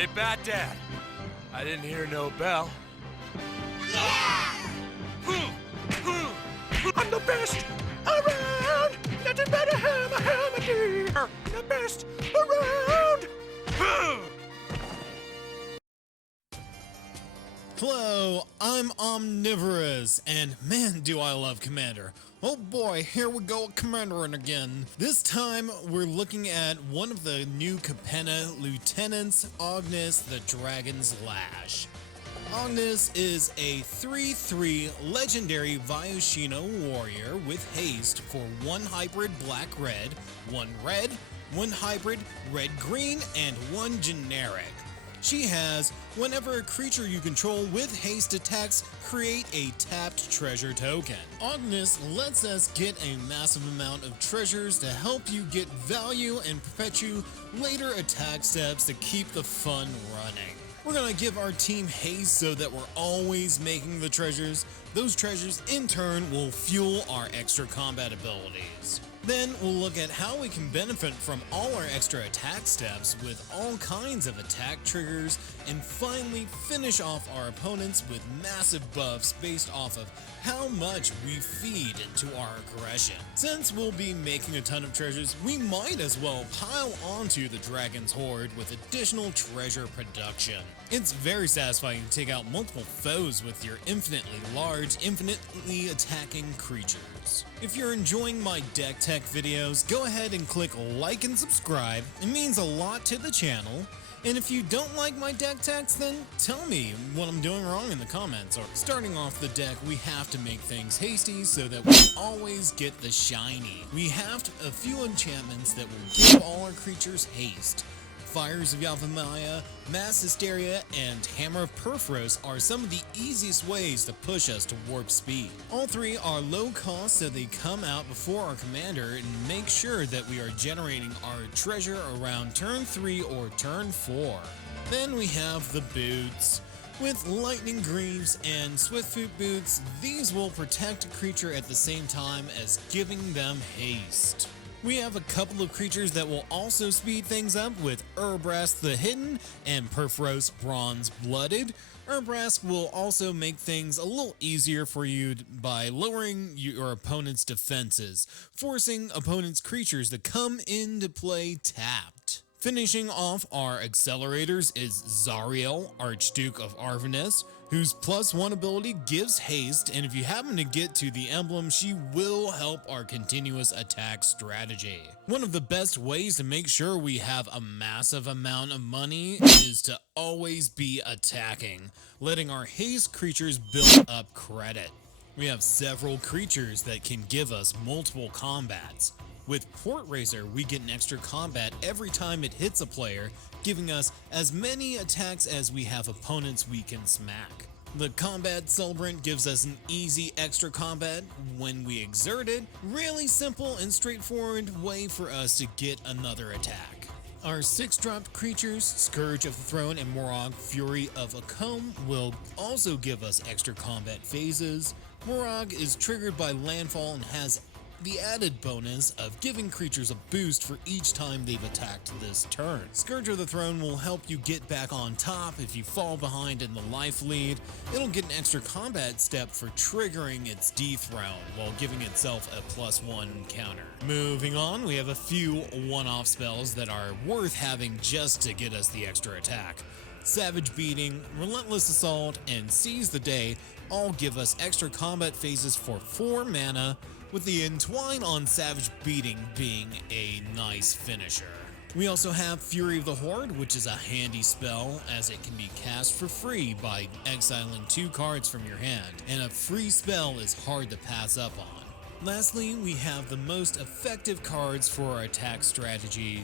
Hey, Bat Dad. I didn't hear no bell. Yeah! I'm the best around! Nothing but a hammer deer! The best around! Hello, I'm Omnivorous, and man do I love Commander. Oh boy, here we go with Commandering again. This time, we're looking at one of the new Capenna lieutenants, Ognis, the Dragon's Lash. Ognis is a 3/3 legendary Vyoshino warrior with haste for 1 hybrid black-red, 1 red, 1 hybrid red-green, and 1 generic. She has, whenever a creature you control with haste attacks, create a tapped treasure token. Ognis lets us get a massive amount of treasures to help you get value and perpetuate later attack steps to keep the fun running. We're gonna give our team haste so that we're always making the treasures. Those treasures in turn will fuel our extra combat abilities. Then we'll look at how we can benefit from all our extra attack steps with all kinds of attack triggers, and finally finish off our opponents with massive buffs based off of how much we feed into our aggression. Since we'll be making a ton of treasures, we might as well pile onto the Dragon's Horde with additional treasure production. It's very satisfying to take out multiple foes with your infinitely large, infinitely attacking creatures. If you're enjoying my deck tech videos, go ahead and click like and subscribe. It means a lot to the channel. And if you don't like my deck techs, then tell me what I'm doing wrong in the comments. Or starting off the deck, we have to make things hasty so that we always get the shiny. We have a few enchantments that will give all our creatures haste. Fires of Yavimaya, Mass Hysteria, and Hammer of Perforos are some of the easiest ways to push us to warp speed. All three are low cost, so they come out before our commander and make sure that we are generating our treasure around turn 3 or turn 4. Then we have the boots. With Lightning Greaves and Swiftfoot Boots, these will protect a creature at the same time as giving them haste. We have a couple of creatures that will also speed things up with Urabrask the Hidden and Perforos Bronze Blooded. Urabrask will also make things a little easier for you by lowering your opponent's defenses, forcing opponent's creatures to come into play tapped. Finishing off our accelerators is Zariel, Archduke of Arvanus, whose +1 ability gives haste, and if you happen to get to the emblem, she will help our continuous attack strategy. One of the best ways to make sure we have a massive amount of money is to always be attacking, letting our haste creatures build up credit. We have several creatures that can give us multiple combats. With Port Racer, we get an extra combat every time it hits a player, giving us as many attacks as we have opponents we can smack. The Combat Celebrant gives us an easy extra combat when we exert it. Really simple and straightforward way for us to get another attack. Our 6-drop creatures, Scourge of the Throne and Morag, Fury of Akoum, will also give us extra combat phases. Morag is triggered by landfall and has the added bonus of giving creatures a boost for each time they've attacked this turn. Scourge of the Throne will help you get back on top if you fall behind in the life lead. It'll get an extra combat step for triggering its dethrone while giving itself a +1 counter. Moving on, we have a few one-off spells that are worth having just to get us the extra attack. Savage Beating, Relentless Assault, and Seize the Day all give us extra combat phases for 4 mana, with the Entwine on Savage Beating being a nice finisher. We also have Fury of the Horde, which is a handy spell as it can be cast for free by exiling 2 cards from your hand, and a free spell is hard to pass up on. Lastly, we have the most effective cards for our attack strategy,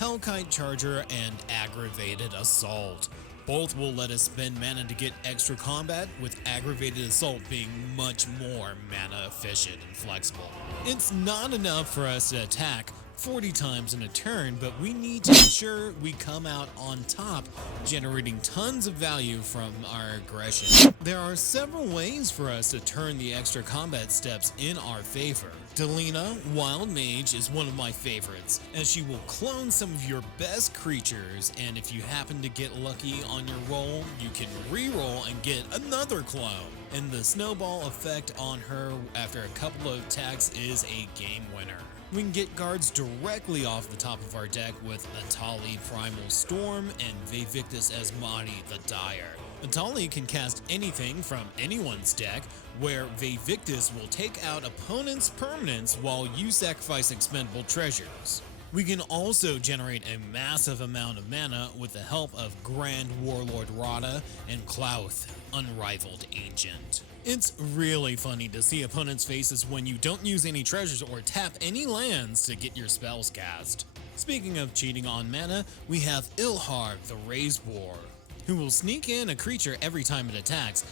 Hellkite Charger and Aggravated Assault. Both will let us spend mana to get extra combat, with Aggravated Assault being much more mana efficient and flexible. It's not enough for us to attack, 40 times in a turn, but we need to ensure we come out on top, generating tons of value from our aggression. There are several ways for us to turn the extra combat steps in our favor. Delina, Wild Mage, is one of my favorites, as she will clone some of your best creatures, and if you happen to get lucky on your roll, you can re-roll and get another clone. And the snowball effect on her after a couple of attacks is a game winner. We can get guards directly off the top of our deck with Atali Primal Storm and Vevictus Asmati the Dire. Atali can cast anything from anyone's deck, where Vevictus will take out opponents' permanents while you sacrifice expendable treasures. We can also generate a massive amount of mana with the help of Grand Warlord Rada and Klauth, Unrivaled Ancient. It's really funny to see opponents' faces when you don't use any treasures or tap any lands to get your spells cast. Speaking of cheating on mana, we have Ilharg the Raised Boar, who will sneak in a creature every time it attacks,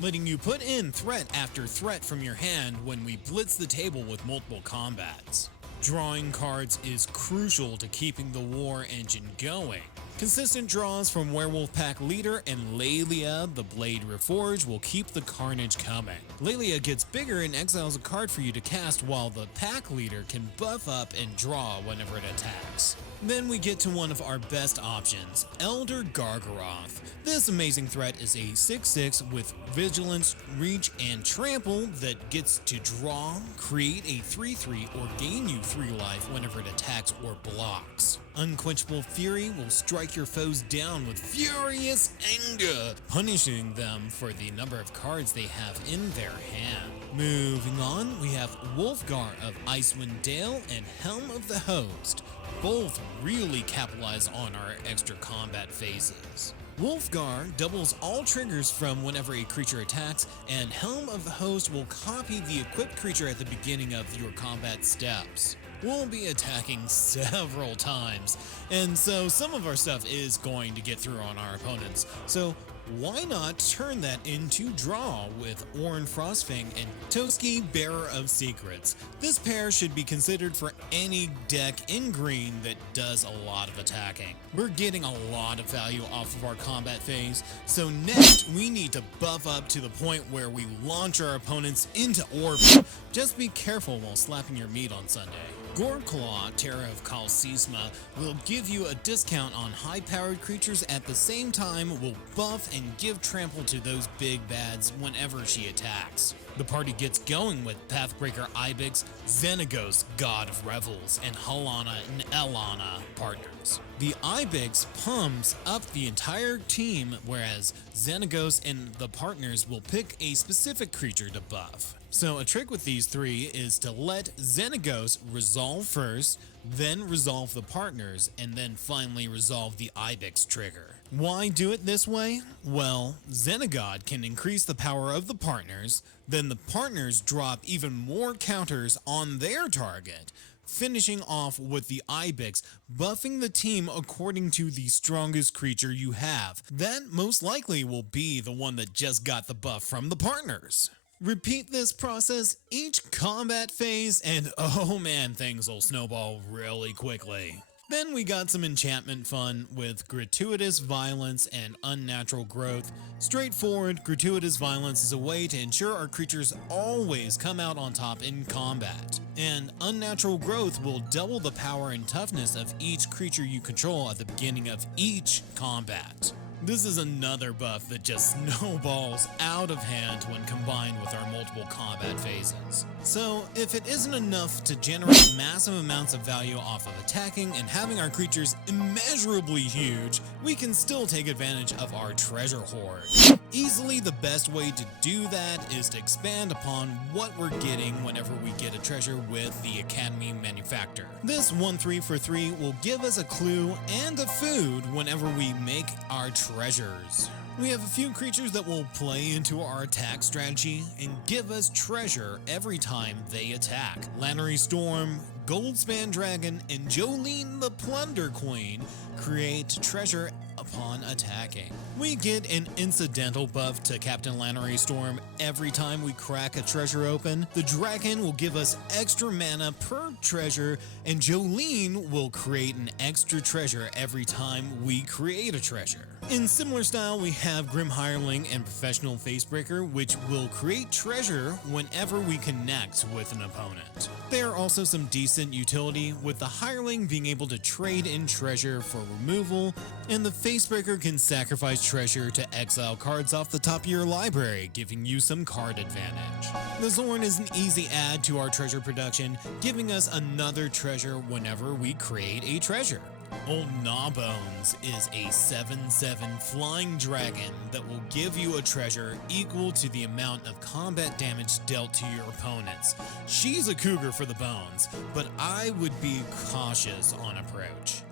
letting you put in threat after threat from your hand when we blitz the table with multiple combats. Drawing cards is crucial to keeping the war engine going. Consistent draws from Werewolf Pack Leader and Laelia the Blade Reforged will keep the carnage coming. Laelia gets bigger and exiles a card for you to cast, while the Pack Leader can buff up and draw whenever it attacks. Then we get to one of our best options, Elder Gargaroth. This amazing threat is a 6/6 with Vigilance, Reach, and Trample that gets to draw, create a 3/3, or gain you 3 life whenever it attacks or blocks. Unquenchable Fury will strike your foes down with furious anger, punishing them for the number of cards they have in their hand. Moving on, we have Wolfgar of Icewind Dale and Helm of the Host. Both really capitalize on our extra combat phases. Wolfgar doubles all triggers from whenever a creature attacks, and Helm of the Host will copy the equipped creature at the beginning of your combat steps. We'll be attacking several times, and so some of our stuff is going to get through on our opponents. So why not turn that into draw with Orin Frostfang and Toski, Bearer of Secrets? This pair should be considered for any deck in green that does a lot of attacking. We're getting a lot of value off of our combat phase, so next we need to buff up to the point where we launch our opponents into orbit. Just be careful while slapping your meat on Sunday. Goreclaw, Terror of Kalsisma, will give you a discount on high-powered creatures, at the same time will buff and give trample to those big bads whenever she attacks. The party gets going with Pathbreaker Ibex, Xenagos, God of Revels, and Halana and Elana partners. The Ibex pumps up the entire team, whereas Xenagos and the partners will pick a specific creature to buff. So a trick with these three is to let Xenagos resolve first, then resolve the partners, and then finally resolve the Ibex trigger. Why do it this way? Well, Xenagod can increase the power of the partners, then the partners drop even more counters on their target, finishing off with the Ibex, buffing the team according to the strongest creature you have. That most likely will be the one that just got the buff from the partners. Repeat this process each combat phase, and oh man, things will snowball really quickly. Then we got some enchantment fun with Gratuitous Violence and Unnatural Growth. Straightforward, Gratuitous Violence is a way to ensure our creatures always come out on top in combat. And Unnatural Growth will double the power and toughness of each creature you control at the beginning of each combat. This is another buff that just snowballs out of hand when combined with our multiple combat phases. So, if it isn't enough to generate massive amounts of value off of attacking and having our creatures immeasurably huge, we can still take advantage of our treasure hoard. Easily the best way to do that is to expand upon what we're getting whenever we get a treasure with the Academy Manufactor. This 1/3 for 3 will give us a clue and a food whenever we make our treasures. We have a few creatures that will play into our attack strategy and give us treasure every time they attack. Lannery Storm, Goldspan Dragon, and Jolene the Plunder Queen create treasure upon attacking. We get an incidental buff to Captain Lannery Storm every time we crack a treasure open. The dragon will give us extra mana per treasure, and Jolene will create an extra treasure every time we create a treasure. In similar style, we have Grim Hireling and Professional Facebreaker, which will create treasure whenever we connect with an opponent. There are also some decent utility, with the Hireling being able to trade in treasure for removal, and the Facebreaker can sacrifice treasure to exile cards off the top of your library, giving you some card advantage. The Zorn is an easy add to our treasure production, giving us another treasure whenever we create a treasure. Old Gnawbones is a 7/7 flying dragon that will give you a treasure equal to the amount of combat damage dealt to your opponents. She's a cougar for the bones, but I would be cautious on approach.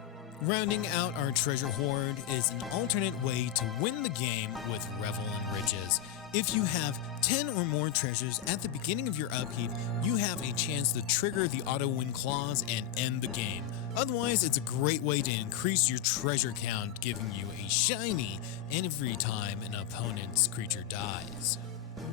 Rounding out our treasure hoard is an alternate way to win the game with Revel in Riches. If you have 10 or more treasures at the beginning of your upkeep, you have a chance to trigger the auto win clause and end the game. Otherwise, it's a great way to increase your treasure count, giving you a shiny every time an opponent's creature dies.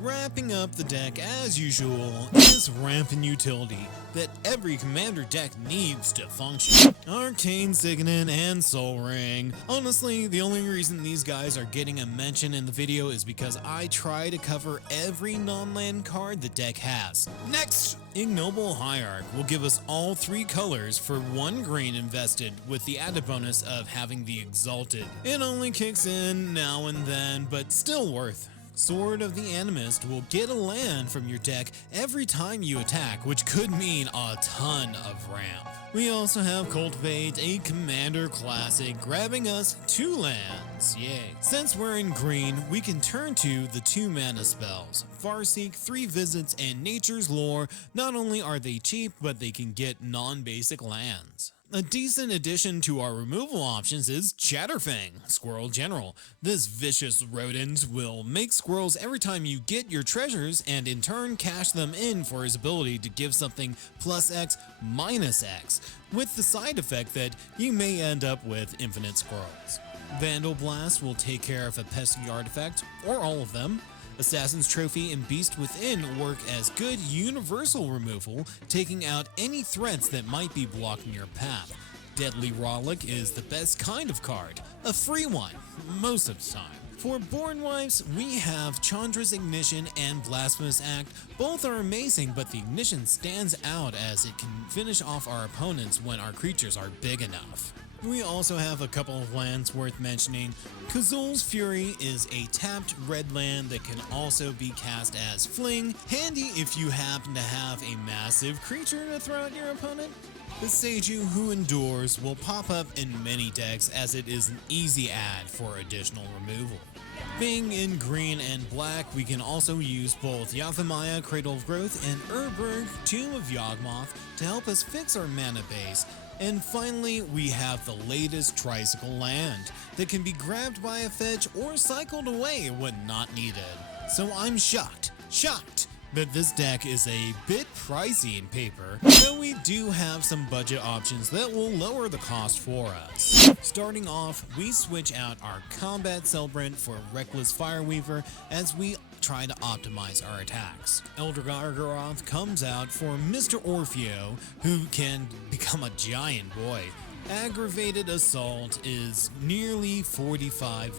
Wrapping up the deck as usual is rampant utility that every commander deck needs to function. Arcane Signet and Soul Ring. Honestly, the only reason these guys are getting a mention in the video is because I try to cover every non-land card the deck has. Next, Ignoble Hierarch will give us all 3 colors for 1 green invested, with the added bonus of having the Exalted. It only kicks in now and then, but still worth. Sword of the Animist will get a land from your deck every time you attack, which could mean a ton of ramp. We also have Cultivate, a commander classic, grabbing us 2 lands. Yay. Since we're in green, we can turn to the 2 mana spells. Farseek, 3 visits, and Nature's Lore. Not only are they cheap, but they can get non-basic lands. A decent addition to our removal options is Chatterfang, Squirrel General. This vicious rodent will make squirrels every time you get your treasures, and in turn cash them in for his ability to give something +X, -X, with the side effect that you may end up with infinite squirrels. Vandal Blast will take care of a pesky artifact, or all of them. Assassin's Trophy and Beast Within work as good universal removal, taking out any threats that might be blocking your path. Deadly Rollick is the best kind of card, a free one, most of the time. For Born Wives, we have Chandra's Ignition and Blasphemous Act. Both are amazing, but the Ignition stands out as it can finish off our opponents when our creatures are big enough. We also have a couple of lands worth mentioning. Kazul's Fury is a tapped red land that can also be cast as Fling, handy if you happen to have a massive creature to throw at your opponent. The Seiju Who Endures will pop up in many decks as it is an easy add for additional removal. Being in green and black, we can also use both Yathimaya, Cradle of Growth, and Urberg, Tomb of Yawgmoth, to help us fix our mana base. And finally, we have the latest Tricycle land that can be grabbed by a fetch or cycled away when not needed. So I'm shocked that this deck is a bit pricey in paper, though we do have some budget options that will lower the cost for us. Starting off, we switch out our Combat Celebrant for Reckless Fireweaver as we try to optimize our attacks. Elder Gargaroth comes out for Mr. Orfeo, who can become a giant boy. Aggravated Assault is nearly $45,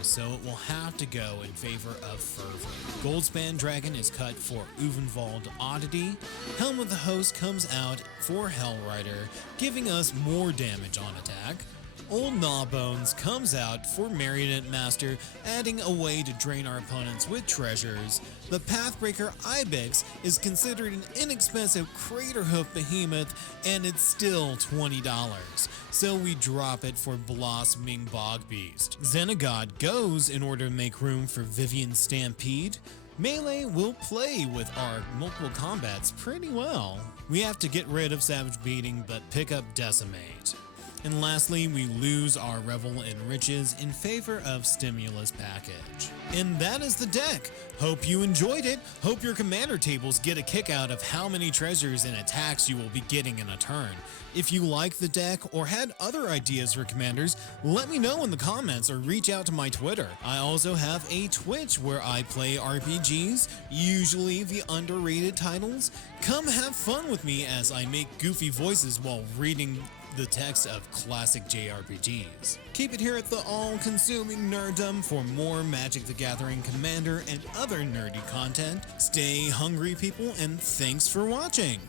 so it will have to go in favor of Fervor. Goldspan Dragon is cut for Uvenvald Oddity. Helm of the Host comes out for Hellrider, giving us more damage on attack. Old Gnawbones comes out for Marionette Master, adding a way to drain our opponents with treasures. The Pathbreaker Ibex is considered an inexpensive Craterhoof behemoth, and it's still $20, so we drop it for Blossoming Bogbeast. Xenagod goes in order to make room for Vivian Stampede. Melee will play with our multiple combats pretty well. We have to get rid of Savage Beating, but pick up Decimate. And lastly, we lose our Revel in Riches in favor of Stimulus Package. And that is the deck. Hope you enjoyed it. Hope your commander tables get a kick out of how many treasures and attacks you will be getting in a turn. If you like the deck or had other ideas for commanders, let me know in the comments or reach out to my Twitter. I also have a Twitch where I play RPGs, usually the underrated titles. Come have fun with me as I make goofy voices while reading the text of classic JRPGs. Keep it here at the all-consuming nerddom for more Magic the Gathering Commander and other nerdy content. Stay hungry, people, and thanks for watching!